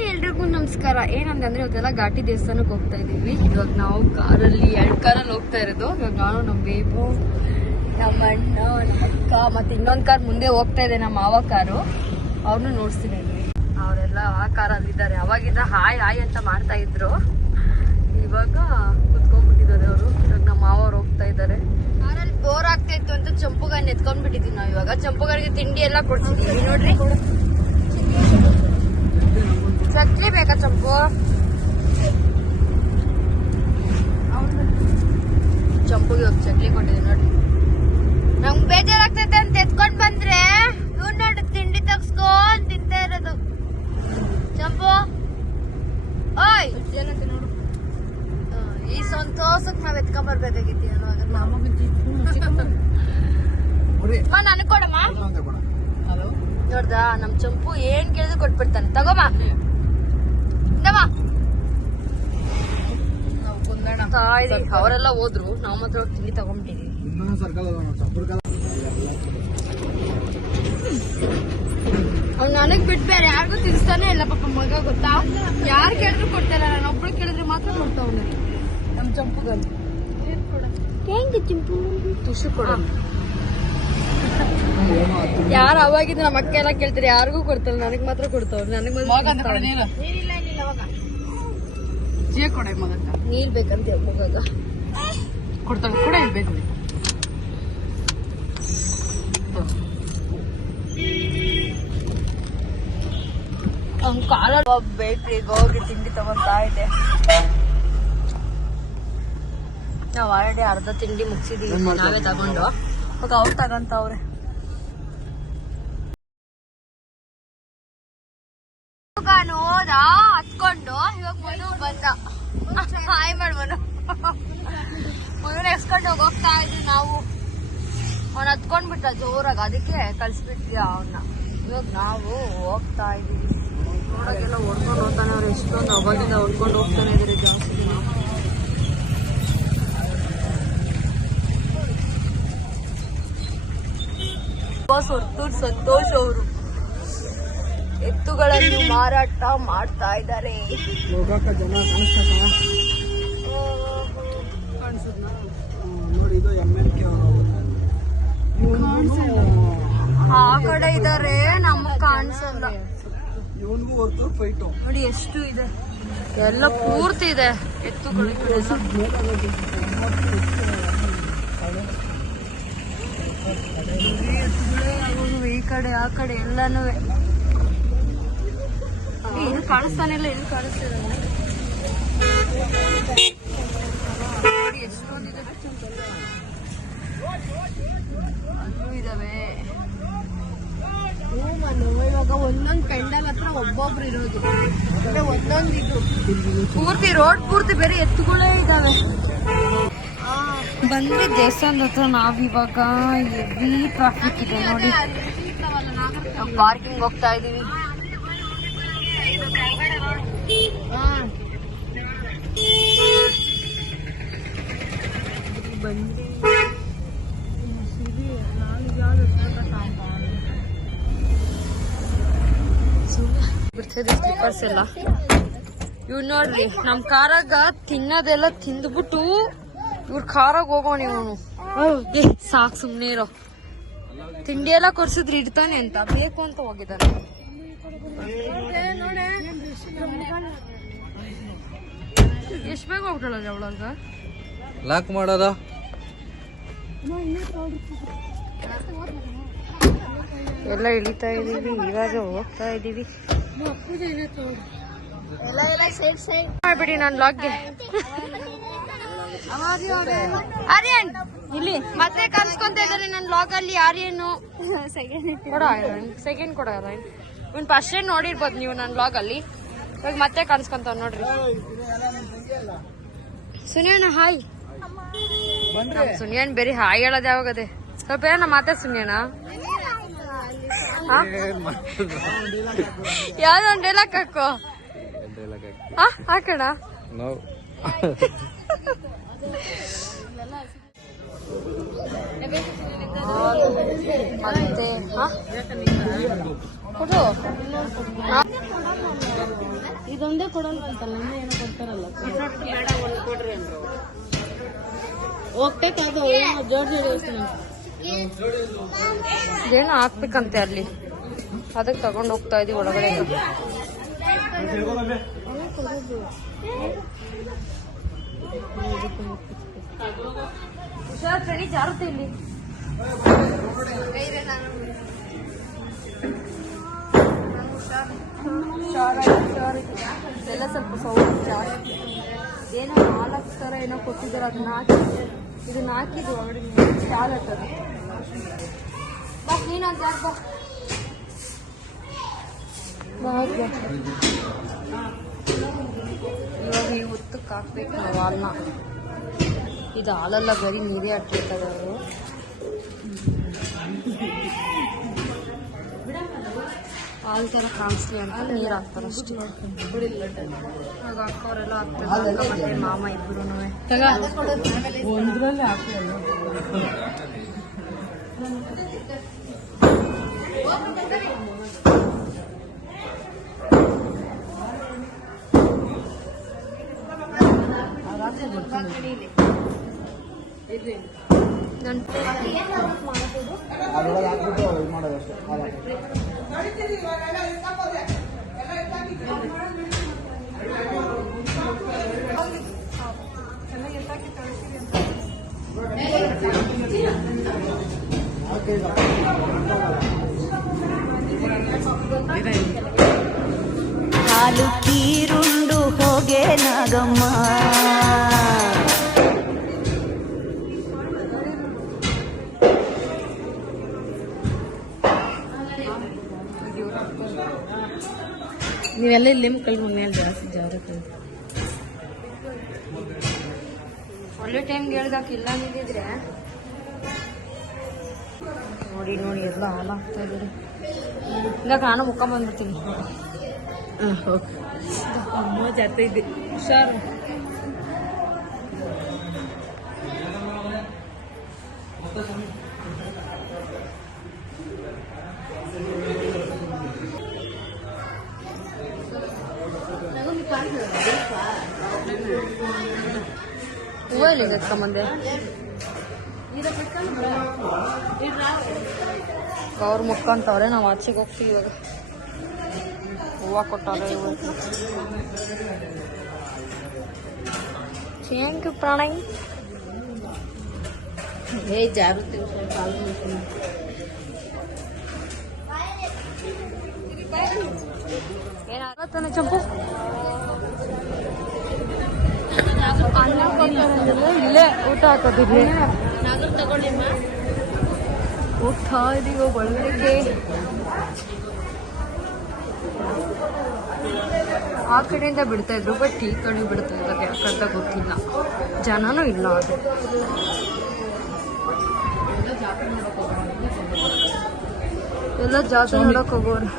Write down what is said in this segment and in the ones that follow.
Hi ಎಲ್ರಿಗೂ ನಮಸ್ಕಾರ. ಏನಂತಂದ್ರೆ ಇವತ್ತೆಲ್ಲ ಘಾಟಿ ದೇವಸ್ಥಾನಕ್ಕೆ ಹೋಗ್ತಾ ಇದೀವಿ. ಇವಾಗ ನಾವು ಕಾರಲ್ಲಿ 2 ಕಾರಲ್ಲಿ ಹೋಗ್ತಾ ಇರೋದು. ಇವಾಗ ನಾನು ನಮ್ಮ ಬೇಬು, ನಮ್ಮ ಅಣ್ಣ, ನಮ್ಮ ಅಕ್ಕ ಮತ್ತೆ ಇನ್ನೊಂದು ಕಾರ್ ಮುಂದೆ ಹೋಗ್ತಾ ಇದೆ, ನಮ್ಮ ಮಾವ ಕಾರು. ಅವ್ರನ್ನೂ ನೋಡ್ತೀನಿ. ಅವರೆಲ್ಲ ಆ ಕಾರಲ್ಲಿದ್ದಾರೆ. ಅವಾಗಿಂದ ಹಾಯ್ ಹಾಯ್ ಅಂತ ಮಾಡ್ತಾ ಇದ್ರು. ಇವಾಗ ಕುತ್ಕೊಂಡ್ಬಿಟ್ಟಿದ್ದಾರೆ ಅವರು. ಇವಾಗ ನಮ್ಮ ಮಾವರು ಹೋಗ್ತಾ ಇದ್ದಾರೆ. ಕಾರಲ್ಲಿ ಬೋರ್ ಆಗ್ತಾ ಇತ್ತು ಅಂತ ಚಂಪುಗಾರನ್ನ ಎತ್ಕೊಂಡ್ಬಿಟ್ಟಿದ್ವಿ ನಾವು. ಇವಾಗ ಚಂಪುಗಾರಿಗೆ ತಿಂಡಿ ಎಲ್ಲ ಕೊಡ್ಸಿದೀವಿ ನೋಡ್ರಿ. ಚಕ್ಲಿ ಬೇಕಾ ಚಂಪು? ಚಂಪುಗೆ ಹೋಗಿ ಚಕ್ಲಿ ಕೊಟ್ಟಿದ್ವಿ ನೋಡ್ರಿ. ನಮ್ಗೆ ಬೇಜಾರಾಗ್ತೈತೆ ಅಂತ ಎತ್ಕೊಂಡ್ ಬಂದ್ರೆ ಇವ್ ನೋಡ್ರಿ ತಿಂಡಿ ತಗ್ಸ್ಕೊಂಡ್ ತಿಂತ ಇರೋದು. ಚಂಪು ಓಯ್ ನೋಡು, ಈ ಸಂತೋಷಕ್ ನಾವ್ ಎತ್ಕೊಂಡ್ ಬರ್ಬೇಕಾಗಿತ್ತು. ನನಗ್ ಕೊಡಮ್ಮ. ನೋಡ್ದಾ ನಮ್ ಚಂಪು ಏನ್ ಕೇಳಿದ್ರು ಕೊಟ್ಬಿಡ್ತಾನೆ. ತಗೋಮ್ಮ ಅವರೆಲ್ಲ ಹೋದ್ರು, ನಾವ್ ಮಾತ್ರ ತಿಂಡಿ ತಗೊಂಡ್ಬಿಟ್ಟಿದೀವಿ. ಅವ್ನು ನನಗ್ ಬಿಟ್ಬೇರೆ ಯಾರಿಗೂ ತಿನ್ಸ್ತಾನೆ ಇಲ್ಲ ಪಾಪ ಮಗ, ಗೊತ್ತಾ? ಯಾರು ಕೇಳಿದ್ರು ಕೊಡ್ತಾರ, ನಾನು ಒಬ್ಳು ಕೇಳಿದ್ರೆ ಮಾತ್ರ ಕೊಡ್ತಾವನೆ ನಮ್ ಚಂಪುಗಲ್ಲಿ. ಹೆಂಗ ಚಂಪು ತುಷು ಕೊಡ. ಯಾರು ಅವಾಗಿದ್ದು ನಮ್ಮ ಅಕ್ಕ ಎಲ್ಲ ಕೇಳ್ತಾರೆ, ಯಾರಿಗೂ ಕೊಡ್ತಾರ, ನನಗ್ ಮಾತ್ರ ಕೊಡ್ತಾವ್ರು. ನನಗ್ ನೀರ್ ಬೇಕಂತ ಮಗ ಕೊಡ್ತಾಳೆ ಕೂಡ ಇರ್ಬೇಕು. ಅವ್ನ್ ಕಾಲ ಬೇಕ್ರಿಗೆ ಹೋಗಿ ತಿಂಡಿ ತಗೊಂತಾ ಇದೆ. ನಾವ್ ಆಲ್ರೆಡಿ ಅರ್ಧ ತಿಂಡಿ ಮುಗಿಸಿದೀವಿ ನಾವೇ ತಗೊಂಡು. ಇವಾಗ ಅವ್ರು ತಗೊಂತವ್ರೆ. ಹೋದ ಹತ್ಕೊಂಡು ಇವಾಗ ಮನು ಬಂದ. ಹಾಯ್ ಮಾಡ್ ಮನು. ಮನು ಎಸ್ಕೊಂಡು ಹೋಗ್ತಾ ಇದ್ವಿ ನಾವು. ಅವ್ನ ಹತ್ಕೊಂಡ್ಬಿಟ್ಟ ಜೋರಾಗ, ಅದಕ್ಕೆ ಕಳ್ಸಿಬಿಟ್ವಿ ಅವನ್ನ. ಇವಾಗ ನಾವು ಹೋಗ್ತಾ ಇದೀವಿ. ನೋಡೋಕೆಲ್ಲ ಹೊಡ್ಕೊಂಡು ಹೋಗ್ತಾನೆ ಅವ್ರು. ಎಷ್ಟೊಂದು ಅವಾಗಿಂದ ಹೊಡ್ಕೊಂಡು ಹೋಗ್ತಾನೆ ಇದ್ರಿ ಜಾಸ್ತಿ. ಹೊರ್ತೂರ್ ಸಂತೋಷ್ ಅವರು ಎತ್ತುಗಳನ್ನು ಮಾರಾಟ ಮಾಡ್ತಾ ಇದ್ದಾರೆ. ಆ ಕಡೆ ಇದಾರೆ, ನಮಗ್ ಕಾಣಿಸಲ್ಲ. ನೋಡಿ ಎಷ್ಟು ಇದೆ, ಎಲ್ಲ ಪೂರ್ತಿ ಇದೆ ಎತ್ತುಗಳು. ಈ ಕಡೆ ಆ ಕಡೆ ಎಲ್ಲಾನು ಇಲ್ಲಿ ಕಾಣಿಸ್ತಾನೆ ಇಲ್ಲ. ಇಲ್ಲಿ ಕಾಣಿಸ್ತಿದೆ ನೋಡಿ ಎಷ್ಟೊಂದಿದೆ. ಅಲ್ಲೂ ಇದಾವೆ. ಇವಾಗ ಒಂದೊಂದು ಪೆಂಡಲ್ ಹತ್ರ ಒಬ್ಬೊಬ್ರು ಇರೋದು. ಒಂದೊಂದು ಇದು ಪೂರ್ತಿ ರೋಡ್ ಪೂರ್ತಿ ಬೇರೆ ಎತ್ತುಗಳೇ ಇದಾವೆ. ಬಂದ್ವಿ ದೇವಸ್ಥಾನದ ಹತ್ರ. ನಾವಿವಾಗ ಹೆವಿ ಟ್ರಾಫಿಕ್ ಇದೆ ನೋಡಿ. ಪಾರ್ಕಿಂಗ್ ಹೋಗ್ತಾ ಇದೀವಿ. ಬಂದ್ವಿ. ಬಿಡ್ತಿದ್ವಿ ಸ್ಲಿಪ್ಪರ್ಸ್ ಎಲ್ಲ. ಇವ್ ನೋಡ್ರಿ ನಮ್ ಕಾರಾಗ ತಿನ್ನೋದೆಲ್ಲ ತಿಂದ್ಬಿಟ್ಟು ಇವ್ರ ಕಾರಾಗ ಹೋಗೋಣ. ಇವನು ಸಾಕ್ ಸುಮ್ನೆ ಇರೋ. ತಿಂಡಿ ಎಲ್ಲ ಕೊಡ್ಸಿದ್ರೆ ಇಡ್ತಾನೆ ಅಂತ ಬೇಕು ಅಂತ ಹೋಗಿದ್ದಾನೆ. ಎಷ್ಟ್ ಬೇಗ ಹೋಗ್ಬಿಟ್ಟಲ್ಲ ಅವಳಾಗ ಲಾಕ್ ಮಾಡೋದ. ಎಲ್ಲ ಇಳಿತಾ ಇದೀವಿ. ಇವಾಗ ಹೋಗ್ತಾ ಇದೀವಿ. ಮಾಡ್ಬಿಡಿ ನಾನು ಲಾಗ್ಗೆ. ಆರ್ಯನ್ ಇಲ್ಲಿ ಮತ್ತೆ ಕರ್ಸ್ಕೊಂತ ಇದ್ದಾರೆ ನನ್ನ ಲಾಗ್ ಅಲ್ಲಿ. ಆರ್ಯನ್ ಸೆಕೆಂಡ್ ಕೊಡೋದ. ಇವ್ನು ಫಸ್ಟ್ ಟೈಮ್ ನೋಡಿರ್ಬೋದು ನೀವು ನನ್ನ ಲಾಗ್ ಅಲ್ಲಿ. ಇವಾಗ ಮತ್ತೆ ಕಾಣಿಸ್ಕೊಂತಾವ್ ನೋಡ್ರಿ. ಸುನಿಯಣ್ಣ ಹಾಯ್. ಸುನಿಯಣ್ಣ ಬೇರೆ ಹಾಯ್ ಹೇಳೋದು ಯಾವಾಗದೆ. ಸ್ವಲ್ಪ ಏನ ಮಾತಾಡ್ ಸುನಿಯಣ್ಣ. ಯಾವ್ದೋ ಒಂದು ಡೈಲಾಗ್ ಹಾಕೋ. ಹಾಕೋಣ. ಮತ್ತೆ ಕೊಡು. ಇದೊಂದೇ ಕೊಡಲ್ವಂತಲ್ಲ, ಇನ್ನೂ ಏನೋ ಕೊಡ್ತಾರಲ್ಲ. ಹೋಗ್ಬೇಕಾದ ಜೋಡಿ ಏನೋ ಹಾಕ್ಬೇಕಂತೆ ಅಲ್ಲಿ, ಅದಕ್ಕೆ ತಗೊಂಡು ಹೋಗ್ತಾ ಇದೀವಿ ಒಳಗಡೆ. ಹುಷಾರ್ ಚಳಿ ಜಾರುತ್ತೆ ಇಲ್ಲಿ. ಎಲ್ಲ ಸ್ವಲ್ಪ ಸೌಂಡ್ ಜಾಸ್ತಿ. ಏನೋ 4 ಥರ ಏನೋ ಕೊಟ್ಟಿದ್ದಾರೆ, ಅದನ್ನ ಹಾಕಿದ್ದು ಒಳಗಡೆ ಶಾಲ್ ಹಾಕೋದು. ಬಾ ನೀನಂತ ಬಾ. ಇವಾಗ ಈ ಹೊತ್ತಕ್ಕೆ ಹಾಕ್ಬೇಕು ನಾವು ಹಾಲನ್ನ. ಇದು ಹಾಲೆಲ್ಲ ಬರೀ ನೀರೇ ಹಾಕಿರ್ತಾರೆ ಅವರು. ಹಾಲು ಥರ ಕಾಣಿಸ್ಲಿ ಅಂತ ನೀರು ಹಾಕ್ತಾರೆ ಅಷ್ಟೇ. ಆಗ ಅಕ್ಕವರೆಲ್ಲ ಹಾಕ್ತಾರೆ, ಮತ್ತೆ ಮಾಮ ಇಬ್ಬರು. ಒಂದ್ರಲ್ಲಿ ಹಾಕ್ತಾರೆ. ಹಾಲು ಕೀರುಂಡು ಹೋಗೆ ನಾಗಮ್ಮ, ನೀವೆಲ್ಲ ಇಲ್ಲೇ ಮಕ್ಕಳು ಮನೇಲಿ ಜಾಸ್ತಿ ಜಾರಕ್ಕೆ ಒಳ್ಳೆ ಟೈಮ್ಗೆ ಹೇಳ್ದಾಕಿಲ್ಲ ಅಂದಿದ್ರೆ. ನೋಡಿ ನೋಡಿ ಎಲ್ಲ ಹಾಲಾಗ್ತಾ ಇದ್ದಾರೆ. ಇದಾಗ ನಾನು ಮುಖ ಬಂದ್ಬಿಡ್ತೀನಿ. ಅಮ್ಮ ಜಾತ್ರೆ ಇದ್ದೆ ಹುಷಾರು. ಹೂವ ಇಲ್ಲಿ ಎತ್ಕೊಂಬಂದೆ. ಅವ್ರ ಮುಖ ಅಂತವ್ರೆ, ನಾವು ಆಚೆಗೆ ಹೋಗ್ತೀವಿ ಇವಾಗ. ಹೂವು ಕೊಟ್ಟವ್ರೆ ಇವತ್ತು. Thank you Pranay. ಜಾರುತ್ತೆ ಏನಾಗತ್ತಾನೆ ಚಂಪು. ಅನ್ನ ಇಲ್ಲೇ ಊಟ ಹಾಕೋದಿಲ್ಲ. ಊಟ ಇದೀಗ ಒಳಗಡೆಗೆ. ಆ ಕಡೆಯಿಂದ ಬಿಡ್ತಾ ಇದ್ರು, ಬಟ್ ಈ ಕಡೆ ಬಿಡ್ತಾ ಇದ್ದಾರೆ ಯಾಕಂತ ಗೊತ್ತಿಲ್ಲ. ಜನನೂ ಇಲ್ಲ. ಅದು ಎಲ್ಲ ಜಾತ್ರೆ ನೋಡಕ್ ಹೋಗೋರು.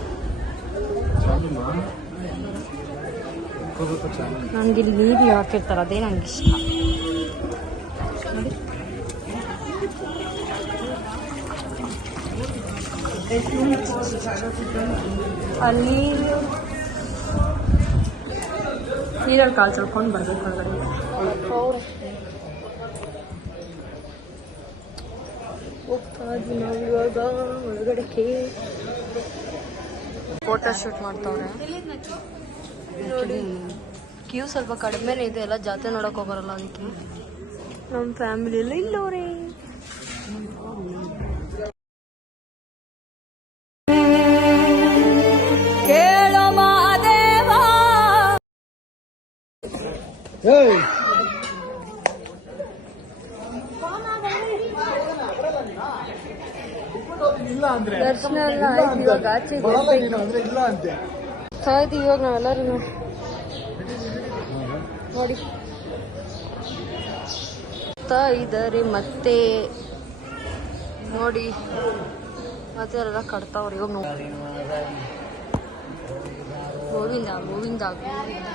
ನಂಗೆ ಇಲ್ಲಿ ನೀರು ಹಾಕಿರ್ತಾರೆ, ಅದೇ ನಂಗೆ ಇಷ್ಟ. ಅಲ್ಲಿ ನೀರಲ್ಲಿ ಕಾಲು ಚಳ್ಕೊಂಡು ಬರ್ಬೇಕು ಹೊರಗಡೆ. ಹೋಗ್ತಾ ಇದ್ವಿ ನಾವು ಇವಾಗ ಒಳಗಡೆಗೆ. ಫೋಟೋ ಶೂಟ್ ಮಾಡ್ತಾವ್ರೆ. ಕ್ಯೂ ಸ್ವಲ್ಪ ಕಡಿಮೆನೇ ಇದೆ, ಎಲ್ಲ ಜಾತ್ರೆ ನೋಡಕ್ ಹೋಗೋರಲ್ಲ ಅದಕ್ಕೆ. ನಮ್ಮ ಫ್ಯಾಮಿಲಿ ಎಲ್ಲ ಇಲ್ಲವ್ರೆ. ಕೇಳೋ ಮಾದೇವ ದರ್ಶನ ಎಲ್ಲ ಆಯ್ತು. ಇವಾಗ ಆಚೆ ಸಾಯ್ತು. ಇವಾಗ ನಾವೆಲ್ಲರೂ ನೋಡಿ ಇದ್ದಾರೆ. ಮತ್ತೆ ನೋಡಿ ಮತ್ತೆ ಎಲ್ಲ ಕಟ್ತಾವ್ರಿ. ಇವಾಗ ನೋಡಿ ಗೋವಿಂದ ಗೋವಿಂದ ಗೋವಿಂದ.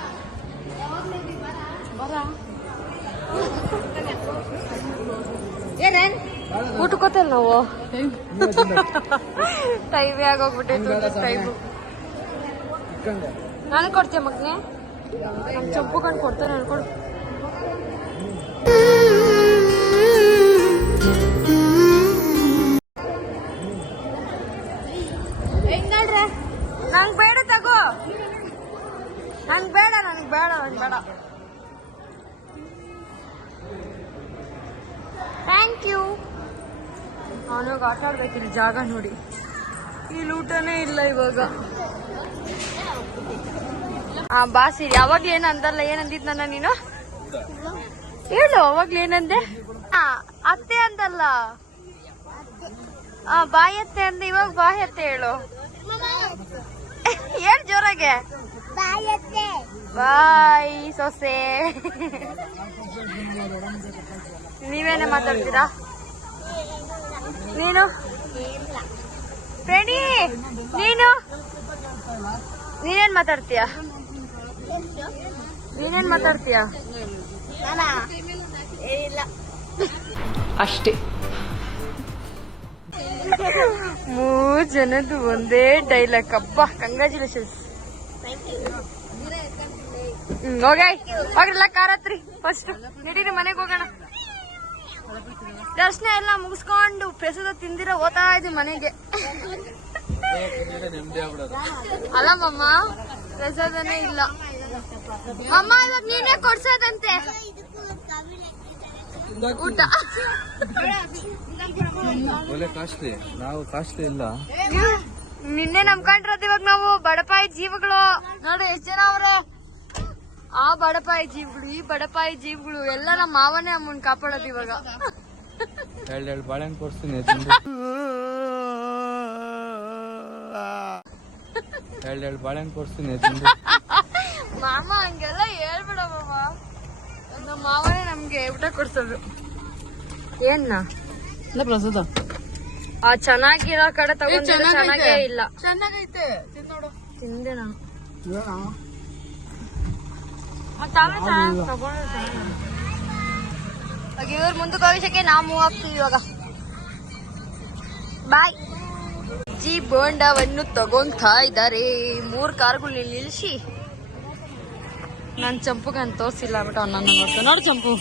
ಏನೇನ್ ಊಟಕ್ಕೋತಲ್ಲ ನಾವು. ಟೈಮೇ ಆಗೋಗ್ಬಿಟ್ಟೈತು. ಟೈಮು ನಾನು ಕೊಡ್ತೀಯ ಮಗನೇ ನಮ್ ಚಂಪು ಕಣ್ ಕೊಡ್ತಾನೆ ಅನ್ಕೊಡು ನಂಗ್ ಬೇಡ ತಗೋ ನಂಗ್ ಬೇಡ ಥ್ಯಾಂಕ್ ಯು ಅವನಿಗೆ ಆಟ ಆಡ್ಬೇಕಿಲ್ಲ ಜಾಗ ನೋಡಿ ಇಲ್ಲಿ ಊಟನೇ ಇಲ್ಲ ಇವಾಗ ಬಾಸಿ ಯಾವಾಗ್ಲೂ ಏನ್ ಅಂದಲ್ಲ ಏನಂದಿದ್ ನನ್ನ ನೀನು ಹೇಳು ಅವಾಗ್ಲೂ ಏನಂದೆ ಅತ್ತೆ ಅಂದಲ್ಲ ಬಾಯಿ ಅತ್ತೆ ಅಂದ ಇವಾಗ ಬಾಯಿ ಅತ್ತೆ ಹೇಳು ಏನ್ ಜೋರಾಗೆ ಬಾಯ್ ಸೊಸೆ ನೀವೇನೆ ಮಾತಾಡ್ತೀರಾ ನೀನು ಪ್ರಣಿ ನೀನೇನ್ ಮಾತಾಡ್ತೀಯ ಅಷ್ಟೇ. 3 ಜನದ್ದು ಒಂದೇ ಡೈಲಾಗ್ ಅಬ್ಬಾ ಕಂಗ್ರಾಚುಲೇಷನ್ಸ್ ಹೋಗ್ರಲ್ಲ ಕಾರ್ ಹತ್ರಿ ಫಸ್ಟ್ ನಡೀರಿ ಮನೆಗೆ ಹೋಗೋಣ ದರ್ಶನ ಎಲ್ಲ ಮುಗಿಸ್ಕೊಂಡು ಪ್ರಸಾದ ತಿಂದಿರ ಓದ್ತಾ ಇದ್ವಿ ಮನೆಗೆ ಅಲ್ಲ ಮಮ್ಮ ಪ್ರಸಾದನೇ ಇಲ್ಲ ಅಮ್ಮ ಇವಾಗ ನೀನೇ ಕೊಡ್ಸೋದಂತೆ ಊಟ ನಾವು ಕಾಸ್ಟ್ಲಿ ಇಲ್ಲ ನಿನ್ನೆ ನಂಬ್ಕೊಂಡಿರೋದು ಇವಾಗ ನಾವು ಬಡಪಾಯಿ ಜೀವಗಳು ನೋಡಿ ಎಷ್ಟ್ ಜನ ಅವ್ರೆ ಆ ಬಡಪಾಯಿ ಜೀವಗಳು ಈ ಬಡಪಾಯಿ ಜೀವಗಳು ಎಲ್ಲ ನಮ್ಮ ಮಾವನೇ ಅಮ್ಮನ್ ಕಾಪಾಡೋದು ಇವಾಗ ಎರಡು ಬಾಳೆಹಣ್ಣು ಕೊಡ್ತೀನಿ ಎರಡು ಬಾಳೆಹಣ್ಣು ಕೊಡ್ತೀನಿ ಮಾಮ ಹಂಗೆಲ್ಲ ಹೇಳ್ಬೇಡ ಮಾಮ ನಮ್ಮ ಮಾವನೇ ನಮ್ಗೆ ಊಟ ಕೊಡ್ಸೋದು ಏನ್ನ ಪ್ರಸಾದ ಆ ಚೆನ್ನಾಗಿರೋ ಕಡೆ ತಗೊಂಡ್ ಚೆನ್ನಾಗೇ ಇಲ್ಲ ಚೆನ್ನಾಗೈತೆ ತಿಂದೆ ನಾನು ಇವ್ರ ಮುಂದಕ್ಕೆ ಭವಿಷ್ಯಕ್ಕೆ ನಾವು ಮೂವ್ ಆಗ್ತೀವಿ ಇವಾಗ ಬಾಯ್ ಜಿ ಬೋಂಡವನ್ನು ತಗೊಂತಾ ಇದ್ದಾರೆ 3 ಕಾರ್ಗಳು ನಿಲ್ಲಿಸಿ ನಾನ್ ಚಂಪುಗೆ ಅಂತ ತೋರ್ಸಿಲ್ಲ ಬಿಟ್ಟು ಅವ್ನು ನನ್ನ ನೋಡ್ತಾ ನೋಡು ಚಂಪು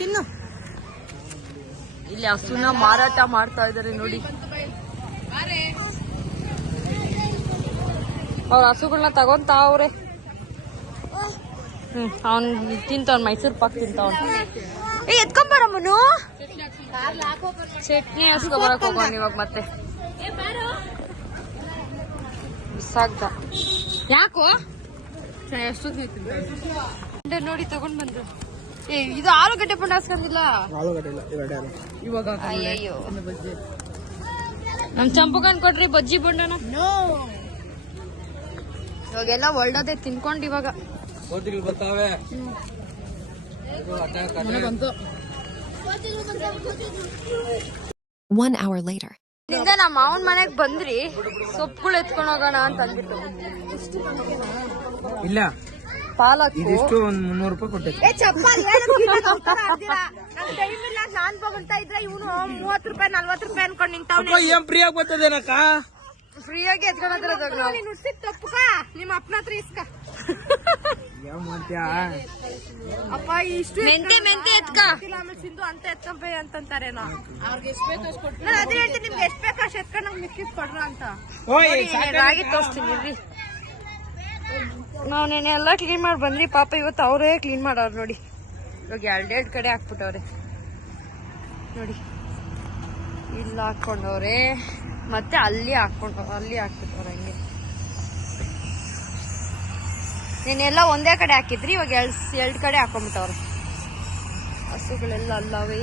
ತಿನ್ನು ಇಲ್ಲಿ ಹಸುನ ಮಾರಾಟ ಮಾಡ್ತಾ ಇದಾರೆ ನೋಡಿ ಅವ್ರ ಹಸುಗಳನ್ನ ತಗೊಂತಾವ್ರೆ ಅವ್ನ್ ತಿಂತವ್ನ ಮೈಸೂರು ಪಾಕ್ ತಿಂತವ್ನ ಎತ್ಕೊಂಬರಮ್ಮನು ಚಟ್ನಿ ಹಸ್ಕೊಬರಕ್ ಹೋಗೋಣ ಇವಾಗ ಮತ್ತೆ ಸಾಕ್ದ ಯಾಕೋ ನೋಡಿ ತಗೊಂಡ್ ಬಂದ್ರು ಇದು ಆಲೂಗಡ್ಡೆ ಪುಂಡ ಹಾಸ್ಕೊಂಡಿಲ್ಲ ಇವಾಗ ಅಯ್ಯಯ್ಯೋ ನಮ್ ಚಂಪುಗನ್ ಕೊಟ್ರಿ ಬಜ್ಜಿ ಬೊಂಡನ ಇವಾಗೆಲ್ಲ ಒಳ್ಳೆದೇ ತಿನ್ಕೊಂಡ್ ಇವಾಗ ಬರ್ತಾವೆ ಬಂತು 1 hour later. ನಿಂದ ನಮ್ಮ ಮಾವನ್ ಮನೆಗ್ ಬಂದ್ರಿ ಸೊಪ್ಪುಗಳು ಎತ್ಕೊಂಡ್ ಹೋಗೋಣ ಅಂತ ಅಂದಿತ್ತು ಇಲ್ಲ ಪಾಲಕ್ಕು ಇದಿಷ್ಟು ಒಂದ್ 300 ರೂಪಾಯಿ ಕೊಟ್ಟೈತೆ ನಾನ್ ತಗೊಂತಾ ಇದ್ರೆ ಇವನು 30 ರೂಪಾಯಿ 40 ರೂಪಾಯಿ ಅನ್ಕೊಂಡ್ ನಿಂತವ್ನೆ ಏನ್ ಫ್ರೀ ಆಗಿ ಬರ್ತದೇನಕ್ಕ ಫ್ರೀಯಾಗಿ ಎತ್ಕೊಂಡ್ರ ತಪ್ಪಕ ನಿಮ್ಮ ಅಪ್ಪನ ಹತ್ರ ಇಸ್ಕ ಯಾವ ಮಾಡ್ತೀಯಾ ಅಪ್ಪ ಇಷ್ಟು ಮೆಂತೆ ಎತ್ಕ ಆಮೇಲೆ ಸಿಂಧು ಅಂತ ಎತ್ಕೊಂಬ ಅಂತಂತಾರೇನೋ ಅವ್ರಿಗೆ ಎಷ್ಟು ಬೇಕು ಅಷ್ಟು ಕೊಟ್ಟು ನಾನು ಅದೇ ಹೇಳ್ತೀನಿ ನಿಮ್ಗೆ ಎಷ್ಟು ಬೇಕು ಅಷ್ಟು ಎತ್ಕೊಂಡು ನಮ್ಗೆ ಮಿಕ್ಕಿದ್ ಕೊಡ್ರ ಅಂತ ರಾಗಿ ತೋರಿಸ್ತೀನಿ ಇರ್ರಿ ನಾವು ನೆನೆ ಎಲ್ಲ ಕ್ಲೀನ್ ಮಾಡಿ ಬಂದ್ರಿ ಪಾಪ ಇವತ್ತು ಅವರೇ ಕ್ಲೀನ್ ಮಾಡೋರು ನೋಡಿ ಇವಾಗ 2 ಕಡೆ ಹಾಕ್ಬಿಟ್ಟವ್ರೆ ನೋಡಿ ಇಲ್ಲಿ ಹಾಕೊಂಡವ್ರೆ ಮತ್ತೆ ಅಲ್ಲಿ ಹಾಕ್ಬಿಟ್ಟವ್ರೆ ಹಂಗೆ ನೀನೆಲ್ಲ ಒಂದೇ ಕಡೆ ಹಾಕಿದ್ರಿ ಇವಾಗ 2 ಕಡೆ ಹಾಕೊಂಡ್ಬಿಟ್ಟವ್ರೆ ಹಸುಗಳೆಲ್ಲ ಅಲ್ಲವೇ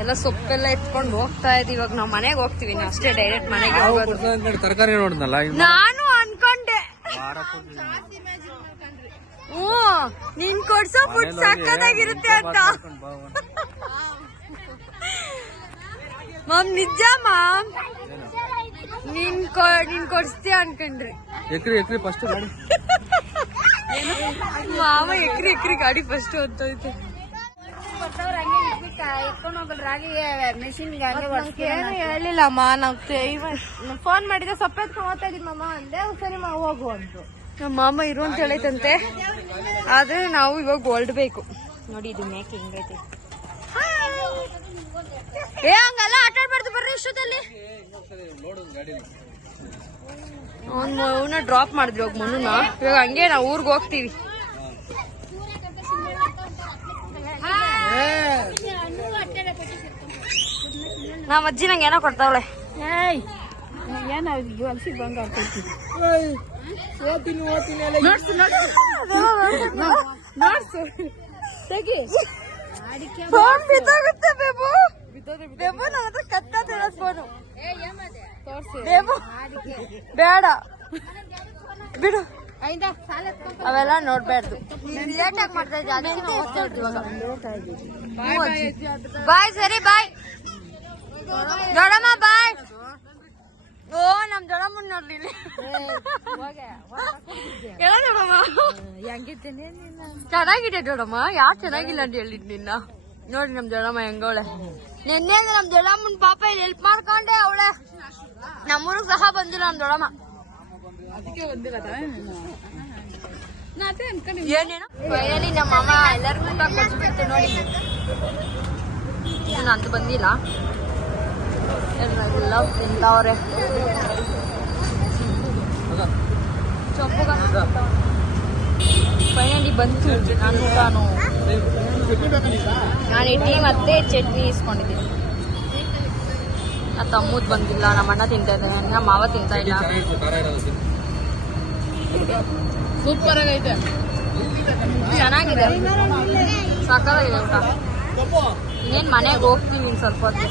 ಎಲ್ಲ ಸೊಪ್ಪೆಲ್ಲ ಎತ್ಕೊಂಡು ಹೋಗ್ತಾ ಇದೀವಿ ಇವಾಗ ನಾವು ಮನೆಗೆ ಹೋಗ್ತೀವಿ ನಾವು ಅಷ್ಟೇ ಡೈರೆಕ್ಟ್ ಮನೆಗೆ ಹೋಗೋದು ತರಕಾರಿ ನೋಡಿದ್ನಲ್ಲ ನಾನು ಅನ್ಕೊಂಡೆ ನೀನ್ ಕೊಡ್ಸೋ ಫುಡ್ ಸಕ್ಕತ್ತಾಗಿರುತ್ತೆ ಅಂತ ಮಾಮ್ ನಿಜ ಮಾಮ್ ನೀನ್ ಕೊಡ್ಸ್ತೀಯ ಅನ್ಕೊಂಡ್ರಿ ಎಕ್ರಿ ಫಸ್ಟ್ ಗಾಡಿ ಮಾಮ ಎಕ್ರಿ ಗಾಡಿ ಫಸ್ಟ್ ಹೊತ್ತೋಯ್ತು ಎತ್ಕೊಂಡು ಹೋಗಲ್ ರಾಗಿ ಮೆಷಿನ್ಗೆ ಏನು ಹೇಳಿಲ್ಲಮ್ಮ ನಾವು ಫೋನ್ ಮಾಡಿದ್ರೆ ಸೊಪ್ಪು ಎತ್ಕೊಂಡು ಹೋಗ್ತಾ ಇದೀವಿ ಮಾಮ ಅಂದೆ ಸರಿ ಹೋಗು ಅಂದ್ರು. ನಮ್ಮ ಮಾಮ ಇರು ಅಂತ ಹೇಳೈತಂತೆ, ಆದ್ರೆ ನಾವು ಇವಾಗ ಹೊರಡ್ಬೇಕು. ನೋಡಿ ಇದು ಮೇಕೆ ಹೆಂಗೈತೆ. ಏ ಹಂಗಲ್ಲ ಆಟ ಆಡ್ಬಾರ್ದು, ಬರ್ರಿ ಇಷ್ಟೊತ್ತಲ್ಲಿ. ಅವನ್ನ ಡ್ರಾಪ್ ಮಾಡಿದ್ವಿ ಇವಾಗ ಮನುನ. ಇವಾಗ ಹಂಗೆ ನಾವು ಊರ್ಗ್ ಹೋಗ್ತೀವಿ. ನಮ್ಮ ಅಜ್ಜಿ ನಂಗೆ ಏನೋ ಕೊಡ್ತಾವಳೆ. ಫೋನ್ ಬಿದ್ದೋಗುತ್ತೆ ಬೇಬು. ಬೇಬು ನನ್ನ ಹತ್ರ ಕತ್ತದ ಫೋನು. ಬೇಬು ಬೇಡ ಬಿಡು, ಅವೆಲ್ಲ ನೋಡ್ಬಾರ್ದು. ಲೇಟಾಗಿ ಮಾಡ್ತಾ ಇದ್ದೆ, ಅದಕ್ಕೆ ನಾವು ಹೋಗ್ತಾ ಇದ್ವಿ ಇವಾಗ. ಬಾಯ್, ಸರಿ ಬಾಯ್ ದೊಡಮ್ಮ, ಬಾಯ್. ಓ ನಮ್ ದೊಡಮ್ಮನ್ ನೋಡ್ಲಿ ದೊಡಮ್ಮ ಚೆನ್ನಾಗಿದೆ ದೊಡಮ್ಮ. ಯಾಕೆ ಚೆನ್ನಾಗಿಲ್ಲ ಅಂತ ಹೇಳಿದ್ ನಿನ್ನ. ನೋಡಿ ನಮ್ ದೊಡಮ್ಮ ಹೆಂಗವಳೆ. ನಿನ್ನೆ ನಮ್ ದೊಡಮ್ಮನ್ ಪಾಪ ಇಲ್ಲಿ ಹೆಲ್ಪ್ ಮಾಡ್ಕೊಂಡೆ ಅವಳೆ. ನಮ್ಮೂರಿಗೆ ಸಹ ಬಂದಿಲ್ಲ ನಮ್ ದೊಡಮ್ಮ. ಏನೇನು ಫೈನಲಿ ನಮ್ಮ ಅಮ್ಮ ಎಲ್ಲರಿಗೂ ಊಟ ಕೊಡ್ಸ್ಬಿಡ್ತು ನೋಡಿ. ಇದು ನಂದು ಬಂದಿಲ್ಲ, ಎಲ್ಲ ತಿಂದವ್ರೆ. ಫೈನಲಿ ಬಂತು ನಾನು ಊಟನು. ನಾನು ಇಡ್ಲಿ ಮತ್ತೆ ಚಟ್ನಿ ಇಸ್ಕೊಂಡಿದ್ದೀನಿ. ತಮ್ಮದ್ ಬಂದಿಲ್ಲ, ನಮ್ಮ ಅಣ್ಣ ತಿಂತಾ ಇದ್ದಾನೆ, ನಮ್ಮ ಮಾವ ತಿಂತಾ ಇಲ್ಲ. ಸೂಪರ್ ಆಗೈತೆ, ಚೆನ್ನಾಗಿದೆ, ಸಾಕಾಗಿದೆ ಊಟ. ಇನ್ನೇನ್ ಮನೆಗೆ ಹೋಗ್ತೀವಿ ಇನ್ ಸ್ವಲ್ಪ ಹೊತ್ತು.